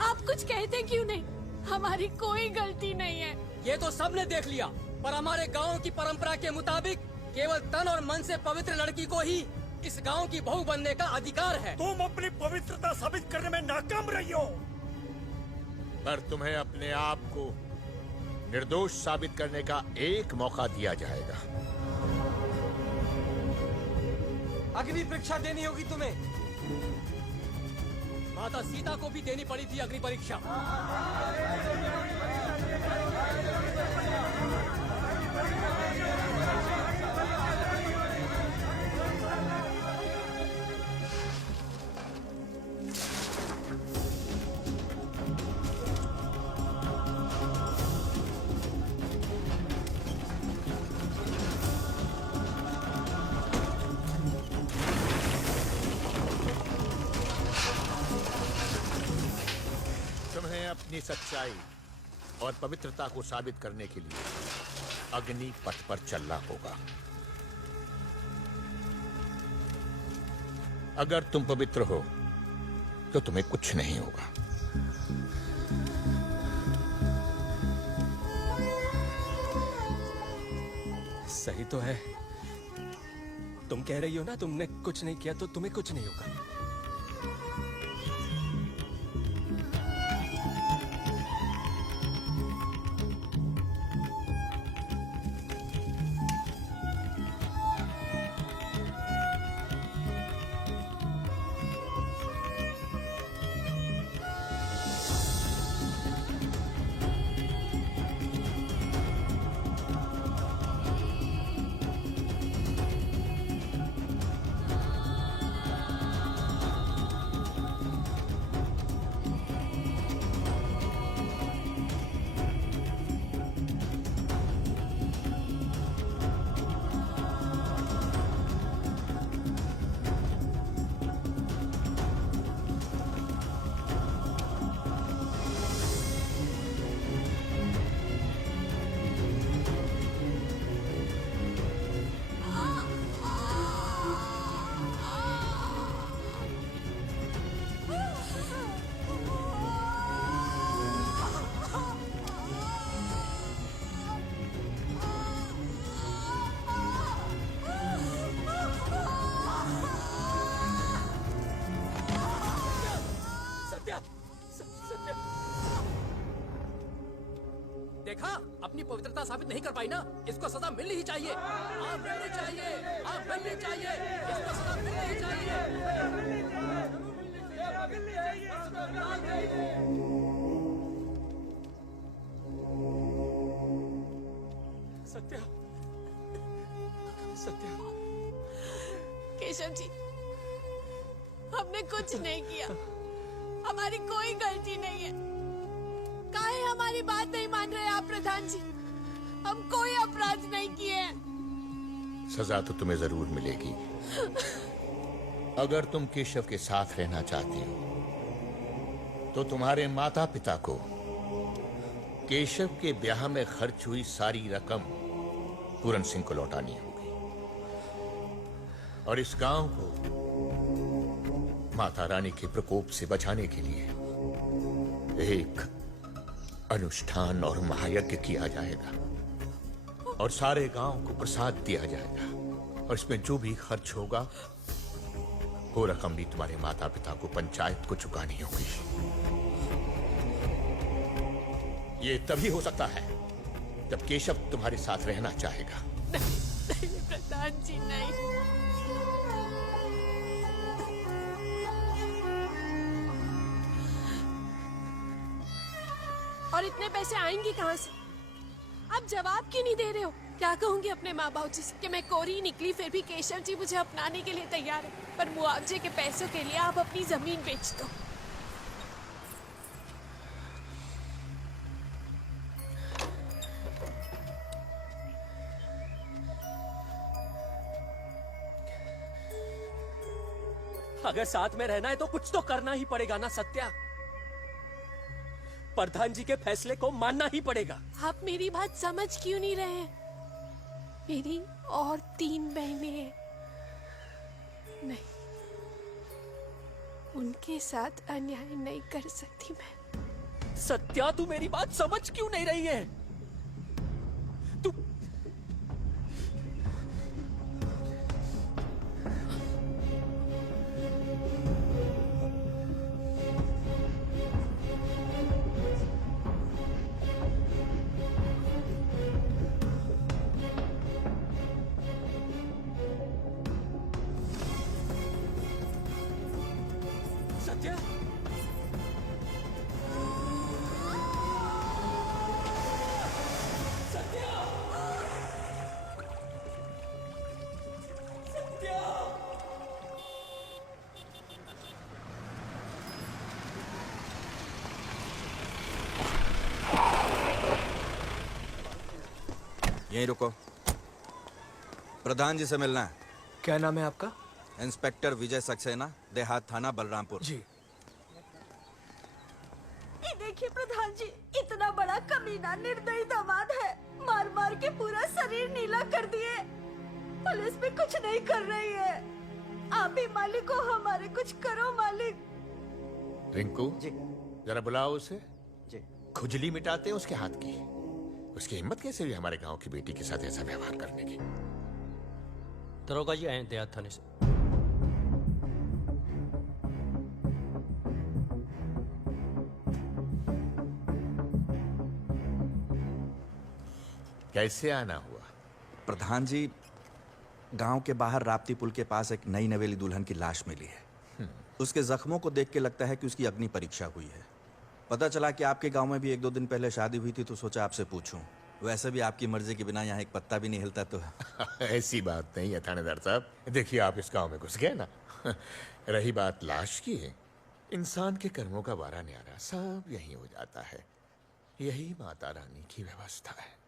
आप कुछ कहते क्यों नहीं? हमारी कोई गलती नहीं है। ये तो सबने देख लिया, पर हमारे गांव की परंपरा के मुताबिक केवल तन और मन से पवित्र लड़की को ही इस गांव की बहू बनने का अधिकार है। तुम अपनी पवित्रता साबित करने में नाकाम रही हो। पर तुम्हें अपने आप को निर्दोष साबित करने का एक मौका दिया जाएगा। अग्नि परीक्षा देनी होगी तुम्हें। माता सीता को भी देनी पड़ी थी अग्नि परीक्षा। तुम्हें अपनी सच्चाई और पवित्रता को साबित करने के लिए अग्नि पथ पर चलना होगा। अगर तुम पवित्र हो तो तुम्हें कुछ नहीं होगा। सही तो है। तुम कह रही हो ना, तुमने कुछ नहीं किया तो तुम्हें कुछ नहीं होगा। देखा, अपनी पवित्रता साबित नहीं कर पाई ना, इसको सजा मिलनी ही चाहिए। आप मिलनी चाहिए, आप मिलनी चाहिए, इसको सजा मिलनी ही चाहिए। सत्या, सत्या, केशव जी, हमने कुछ नहीं किया। हमारी कोई गलती नहीं है। काहे हमारी बात नहीं मान रहे आप प्रधान जी? हम कोई अपराध नहीं किए हैं। सजा तो तुम्हें जरूर मिलेगी। अगर तुम केशव के साथ रहना चाहती हो तो तुम्हारे माता पिता को केशव के ब्याह में खर्च हुई सारी रकम पूरन सिंह को लौटानी होगी, और इस गांव को माता रानी के प्रकोप से बचाने के लिए एक अनुष्ठान और महायज्ञ किया जाएगा, और सारे गांव को प्रसाद दिया जाएगा, और इसमें जो भी खर्च होगा वो रकम भी तुम्हारे माता पिता को पंचायत को चुकानी होगी। ये तभी हो सकता है जब केशव तुम्हारे साथ रहना चाहेगा। नहीं प्रधान जी, नहीं। और इतने पैसे आएंगे कहाँ से? आप जवाब क्यों नहीं दे रहे हो? क्या कहूंगी अपने माँ बाप जी से कि मैं कोरी निकली, फिर भी केशव जी मुझे अपनाने के लिए तैयार है, पर मुआवजे के पैसों के लिए आप अपनी जमीन बेच दो। अगर साथ में रहना है तो कुछ तो करना ही पड़ेगा ना सत्या। प्रधान जी के फैसले को मानना ही पड़ेगा। आप मेरी बात समझ क्यों नहीं रहे हैं? मेरी और 3 बहनें हैं। नहीं, उनके साथ अन्याय नहीं कर सकती मैं। सत्या, तू मेरी बात समझ क्यों नहीं रही है? तू सत्या, यहीं रुको। प्रधान जी से मिलना है। क्या नाम है आपका? इंस्पेक्टर विजय सक्सेना, देहात थाना बलरामपुर। जी। ये देखिए प्रधान जी, इतना बड़ा कमीना निर्दयी दामाद है, मार मार के पूरा शरीर नीला कर दिए। पुलिस भी कुछ नहीं कर रही है। आप ही मालिक हो, हमारे कुछ करो मालिक। रिंकू जी। जरा बुलाओ उसे। जी। खुजली मिटाते हैं उसके हाथ की। उसकी हिम्मत कैसे हुई हमारे गांव की बेटी के साथ ऐसा व्यवहार करने की? दरोगा जी आए हैं देहात थाने से। कैसे आना हुआ? प्रधान जी, गांव के बाहर राप्ती पुल के पास एक नई नवेली दुल्हन की लाश मिली है। उसके जख्मों को देख के लगता है कि उसकी अग्नि परीक्षा हुई है। पता चला कि आपके गांव में भी 1-2 दिन पहले शादी हुई थी, तो सोचा आपसे पूछूं। वैसे भी आपकी मर्जी के बिना यहाँ एक पत्ता भी नहीं हिलता तो। ऐसी बात नहीं है थानेदार साहब। देखिए, आप इस गांव में घुस गए ना। रही बात लाश की, इंसान के कर्मों का वारा न्यारा सब यही हो जाता है। यही माता रानी की व्यवस्था है।